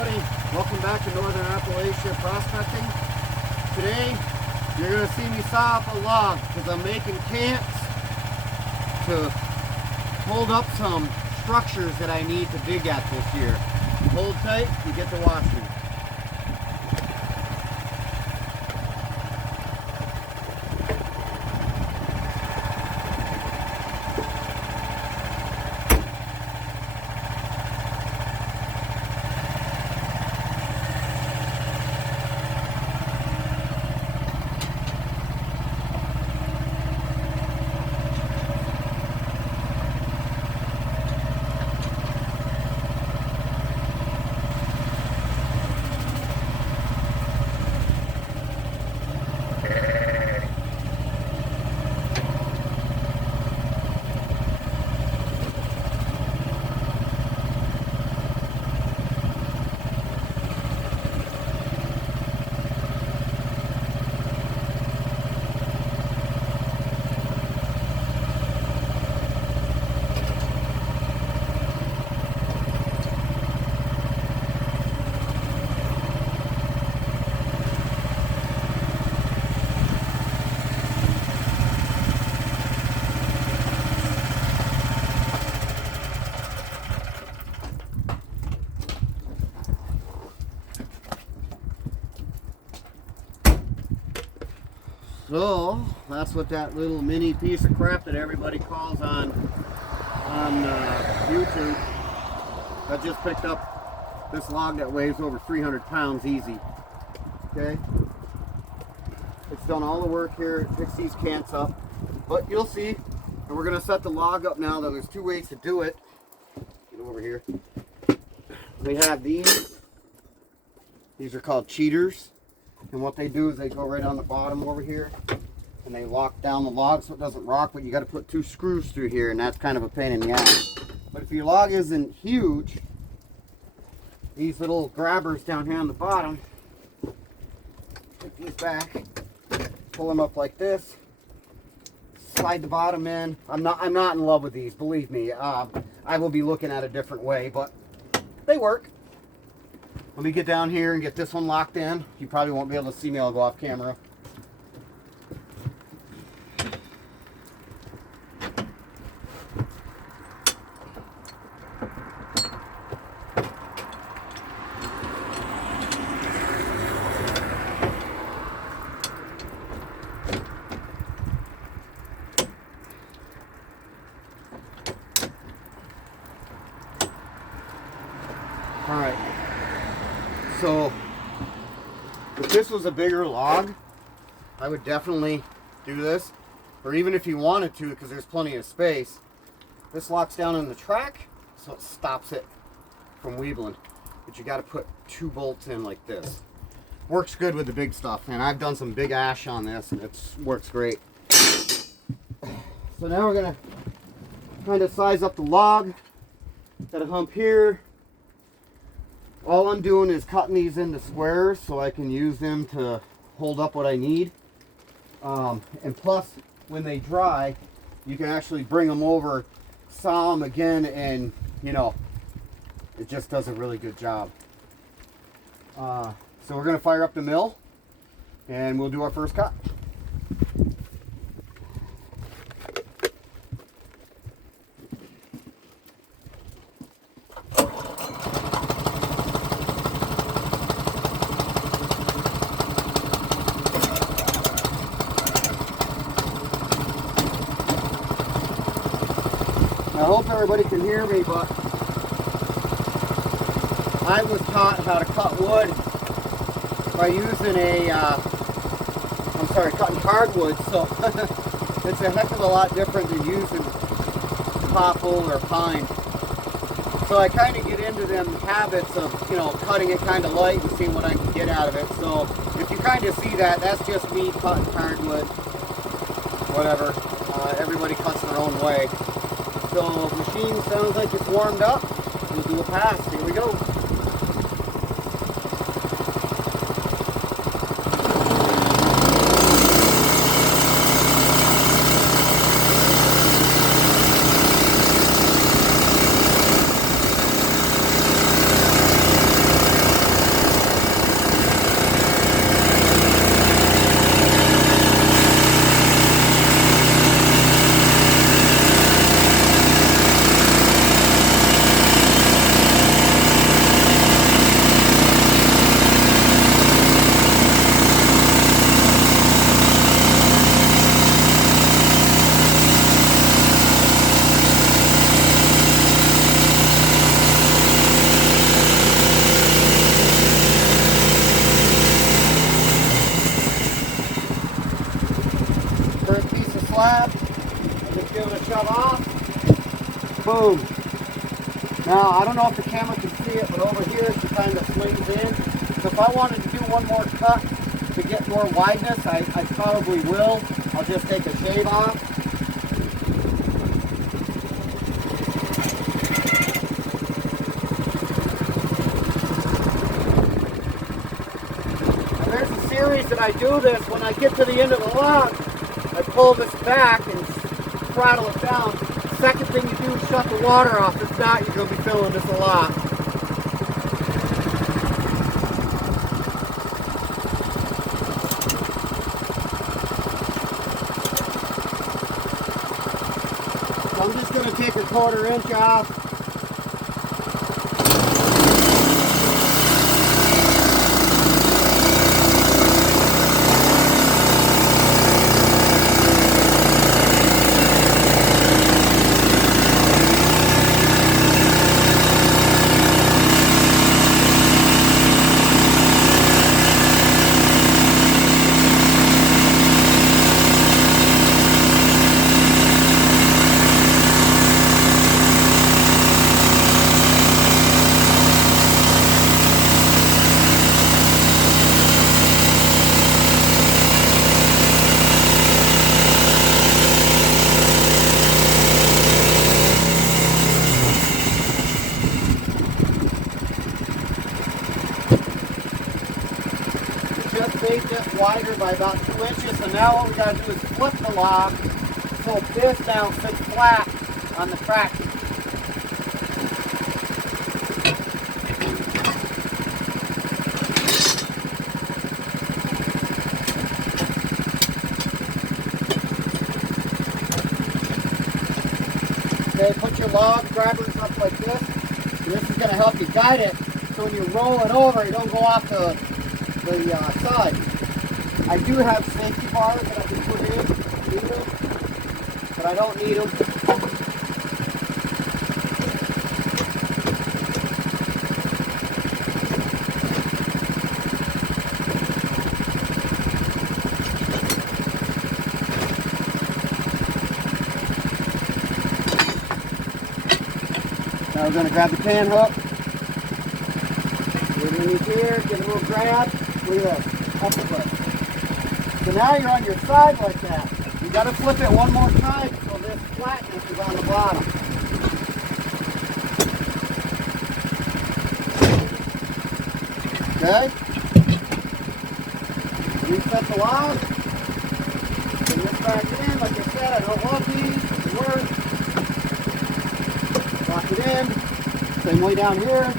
everybody, welcome back to Northern Appalachia Prospecting. Today you're going to see me saw up a log because I'm making cants to hold up some structures that I need to dig at this year. Hold tight, you get to watch me. So that's what that little mini piece of crap that everybody calls on YouTube. I just picked up this log that weighs over 300 pounds easy. Okay, it's done all the work here. It picks these cants up, but you'll see. And we're gonna set the log up now. There's two ways to do it. Get over here. We have these. These are called cheaters. And what they do is they go right on the bottom over here and they lock down the log so it doesn't rock, but you got to put two screws through here, and that's kind of a pain in the ass. But if your log isn't huge, these little grabbers down here on the bottom, take these back, pull them up like this, slide the bottom in. I'm not in love with these, believe me. I will be looking at a different way, but they work. Let me get down here and get this one locked in. You probably won't be able to see me. I'll go off camera. All right. So, if this was a bigger log, I would definitely do this. Or even if you wanted to, because there's plenty of space, this locks down in the track, so it stops it from weebling. But you got to put two bolts in like this. Works good with the big stuff, and I've done some big ash on this, and it works great. So now we're going to kind of size up the log. Got a hump here. All I'm doing is cutting these into squares so I can use them to hold up what I need. And plus, when they dry, you can actually bring them over, saw them again, and you know, it just does a really good job. So we're going to fire up the mill and we'll do our first cut. I hope everybody can hear me, but I was taught how to cut wood by using cutting hardwood, so it's a heck of a lot different than using popple or pine. So I kind of get into them habits of, you know, cutting it kind of light and seeing what I can get out of it. So if you kind of see that, that's just me cutting hardwood, whatever. Everybody cuts their own way. So the machine sounds like it's warmed up. We'll do a pass. Here we go. give it a shove off. Boom. Now, I don't know if the camera can see it, but over here she kind of swings in. So if I wanted to do one more cut to get more wideness, I probably will. I'll just take a shave off. And there's a series that I do this. When I get to the end of the log, I pull this back and throttle it down. Second thing you do is shut the water off. If not, you're going to be filling this a lot. So I'm just going to take a 1/4 inch off. Just made this wider by about 2 inches, and now what we got to do is flip the log so this now sits flat on the tractor. Okay, put your log grabbers up like this. And this is going to help you guide it, so when you roll it over, you don't go off the side. I do have safety bars that I can put in, but I don't need them. Now we're going to grab the pan hook. Get it in here, get a little grab. Look at this, up the foot. So now you're on your side like that. You got to flip it one more time so this flatness is on the bottom. Okay? Reset the log. Bring this back in. Like I said, I don't love these. It works. Lock it in. Same way down here.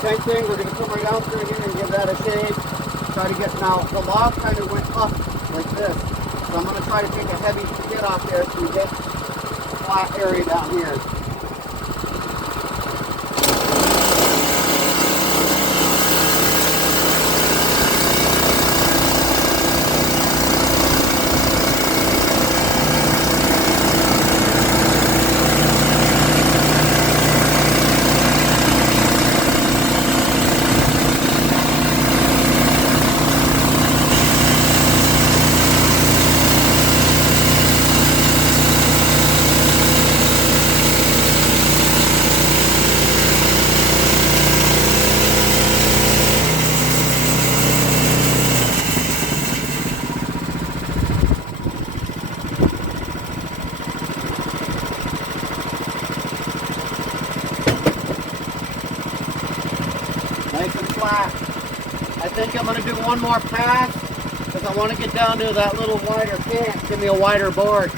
Same thing, we're going to come right down through here and give that a shave. Try to get, now the log kind of went up like this. So I'm going to try to take a heavy hit off there so we get a flat area down here. Nice and flat. I think I'm going to do one more pass because I want to get down to that little wider can. Give me a wider board.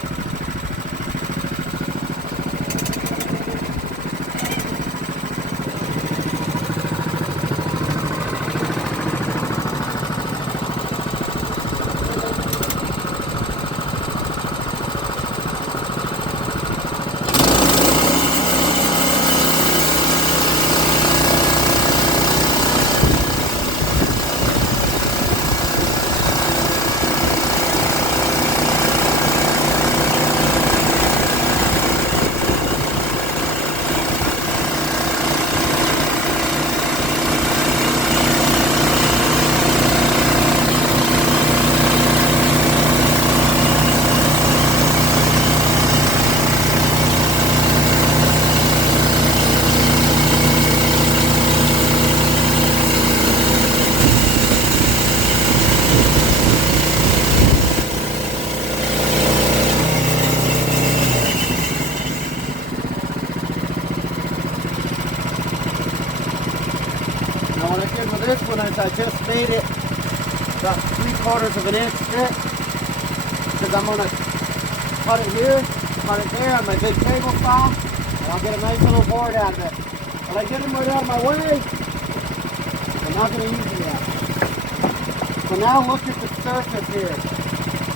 spade it about 3/4 of an inch thick, because I'm going to cut it here, cut it there on my big table saw, and I'll get a nice little board out of it. But I get them right out of my way, I'm not going to use it yet. So now look at the surface here.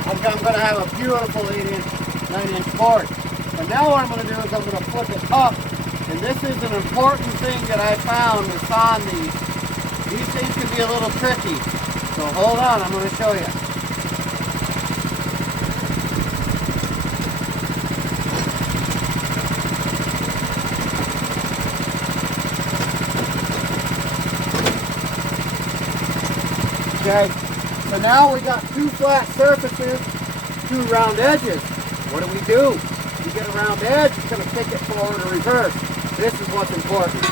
I'm going to have a beautiful 8-inch, 9-inch board. And now what I'm going to do is I'm going to flip it up. And this is an important thing that I found with sawing these. These things can be a little tricky. So hold on, I'm going to show you. Okay, so now we got 2 flat surfaces, 2 round edges. What do? You get a round edge, it's going to kick it forward or reverse. This is what's important.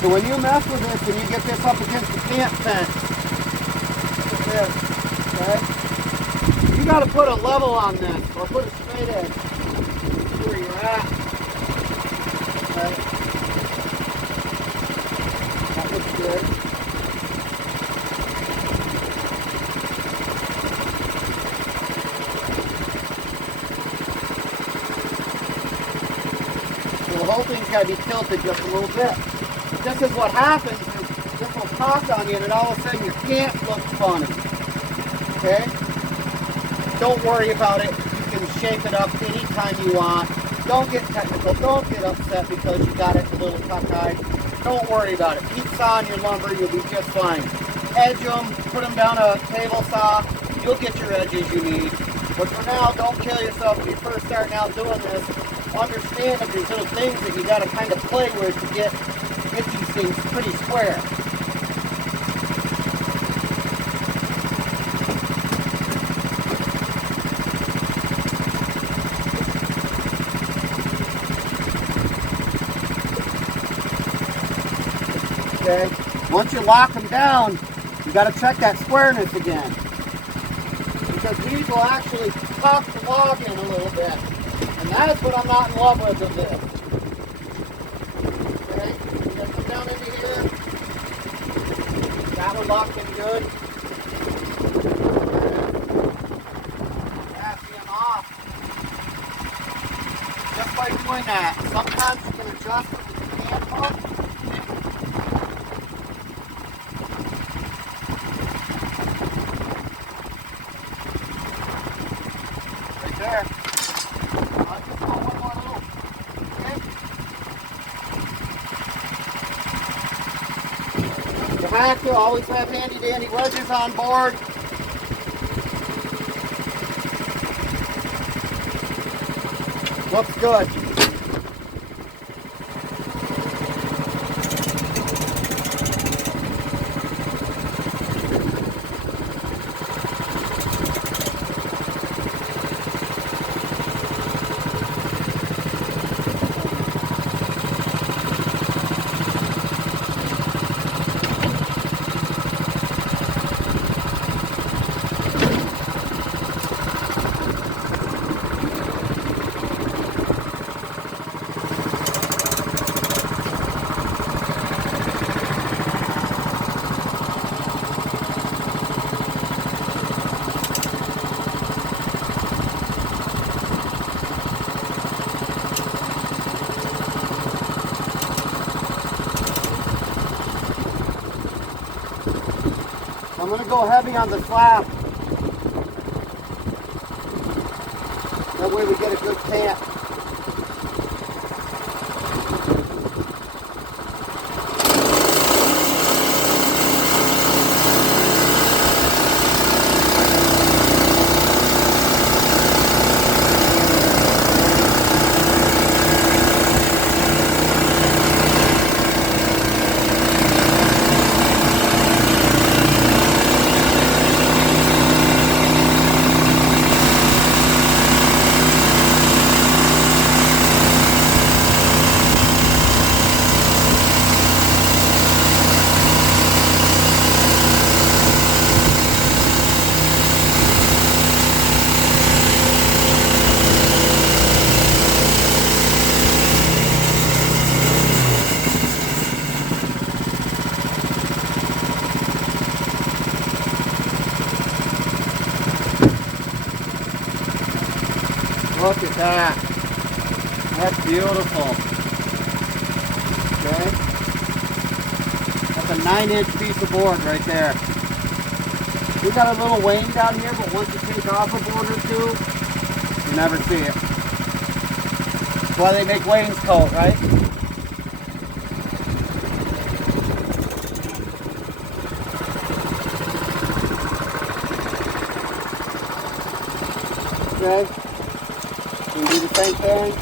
So when you mess with this and you get this up against the camp fence, look at this, okay? You got to put a level on this, or put a straight edge. See where you're at. Okay. That looks good. So the whole thing's got to be tilted just a little bit. This is what happens is this will cock on you and all of a sudden your camp looks funny. Okay? Don't worry about it. You can shape it up anytime you want. Don't get technical. Don't get upset because you got it a little cockeyed. Don't worry about it. Keep sawing your lumber. You'll be just fine. Edge them. Put them down a table saw. You'll get your edges you need. But for now, don't kill yourself when you're first starting out doing this. Understand that there's little things that you got to kind of play with to get these things pretty square. Okay, once you lock them down, you got to check that squareness again, because these will actually pop the log in a little bit, and that's what I'm not in love with this. Okay, you got to come down into here. That one locked in good. Passing them off. Just by doing that, sometimes you can adjust it with your hand pump. There. I'll just go one more little. Okay. You have to always have handy dandy wedges on board. Looks good. I'm going to go heavy on the slab. That way we get a good camp. Look at that. That's beautiful. Okay. That's a 9-inch piece of board right there. We got a little wane down here, but once you take off a board or two, you never see it. That's why they make wainscot, right? Okay. We do the same thing.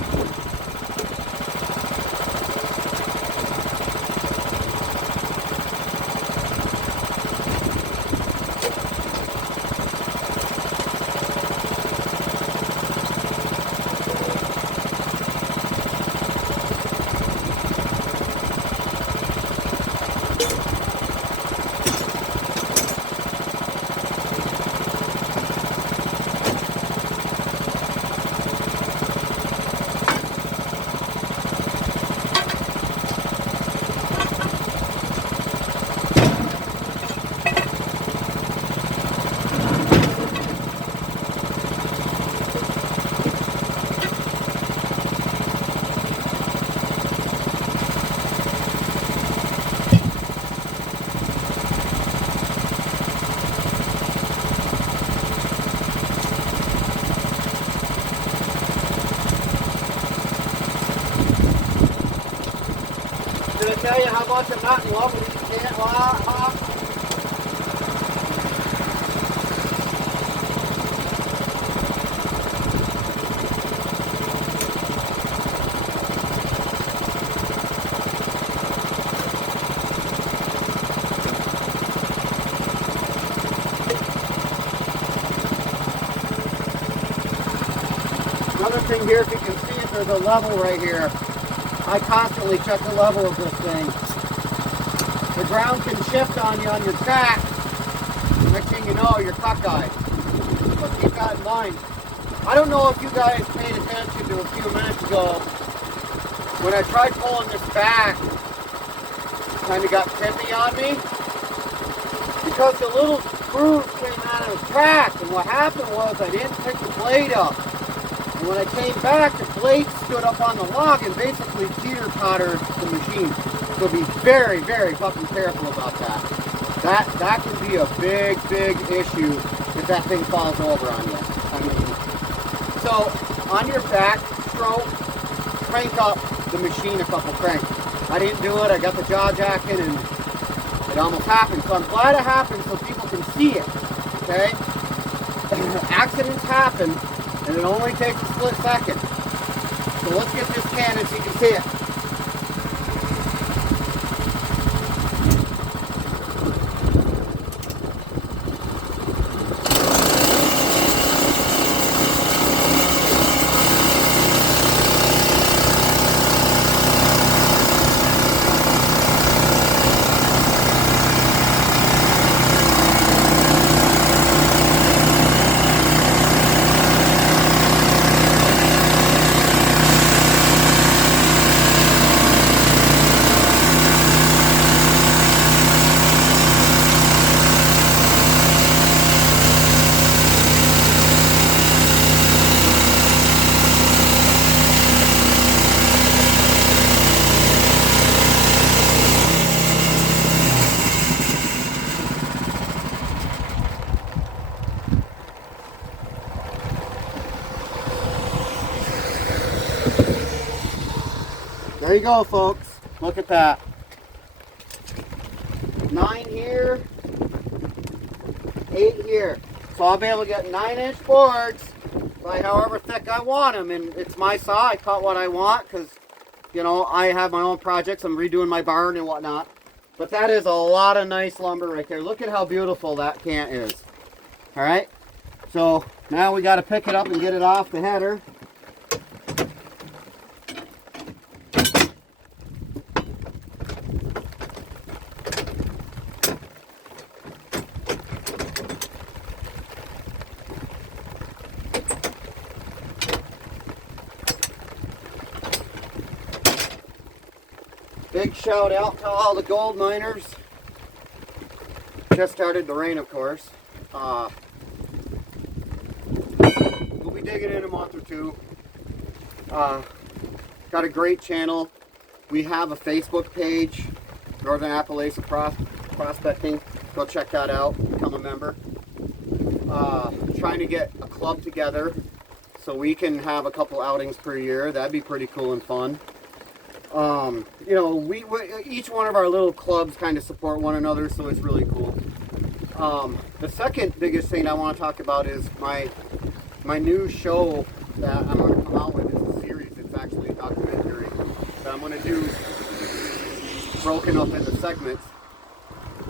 Did I tell you how much I'm not in love with these cans? Another thing here, if you can see it, there's a level right here. I constantly check the level of this thing. The ground can shift on you on your track. Next thing you know, you're cockeyed. So keep that in mind. I don't know if you guys paid attention to a few minutes ago when I tried pulling this back. Kind of got tippy on me because the little screws came out of the track, and what happened was I didn't pick the blade up. And when I came back, the blade stood up on the log and basically teeter-tottered the machine. So be very, very fucking careful about that. That can be a big, big issue if that thing falls over on you. I mean, so on your back stroke, crank up the machine a couple cranks. I didn't do it. I got the jaw jacking and it almost happened. So I'm glad it happened so people can see it. Okay? Accidents happen. And it only takes a split second. So let's get this cannon so you can see it. There you go, folks. Look at that. 9 here, 8 here. So I'll be able to get 9-inch boards by however thick I want them. And it's my saw. I cut what I want because, you know, I have my own projects. I'm redoing my barn and whatnot. But that is a lot of nice lumber right there. Look at how beautiful that cant is. All right. So now we got to pick it up and get it off the header. Big shout out to all the gold miners. Just started to rain, of course. We'll be dig it in a month or two. Got a great channel. We have a Facebook page, Northern Appalachia Prospecting. Go check that out, become a member. Trying to get a club together so we can have a couple outings per year. That'd be pretty cool and fun. You know, we each one of our little clubs kind of support one another, so it's really cool. The second biggest thing I want to talk about is my new show that I'm going to come out with. Is a series. It's actually a documentary that I'm going to do, broken up into segments,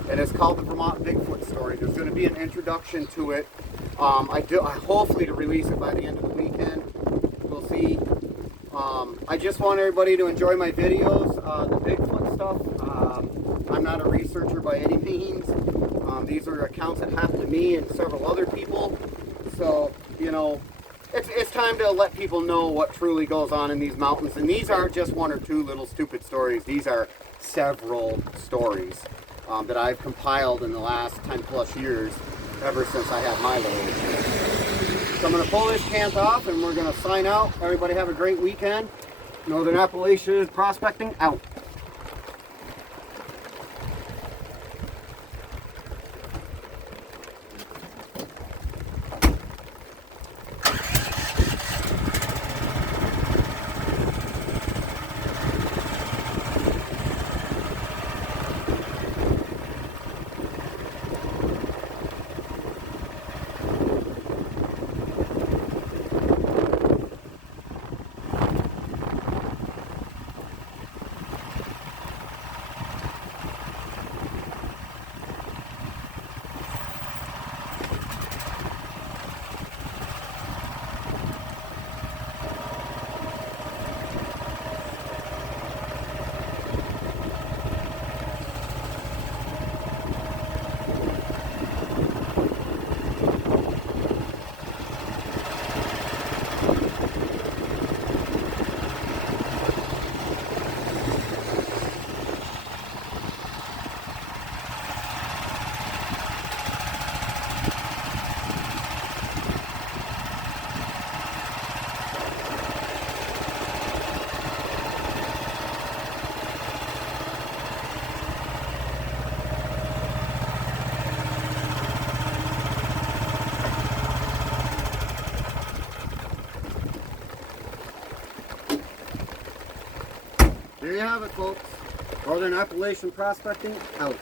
and it's called the Vermont Bigfoot Story. There's going to be an introduction to it. I hopefully to release it by the end of the weekend. We'll see. I just want everybody to enjoy my videos, the Bigfoot stuff. I'm not a researcher by any means. These are accounts that happen to me and several other people. So, you know, it's time to let people know what truly goes on in these mountains. And these aren't just one or two little stupid stories. These are several stories that I've compiled in the last 10 plus years, ever since I had my little issue. So I'm going to pull this cant off and we're going to sign out. Everybody have a great weekend. Northern Appalachia Prospecting out. There you have it, folks. Northern Appalachian Prospecting out.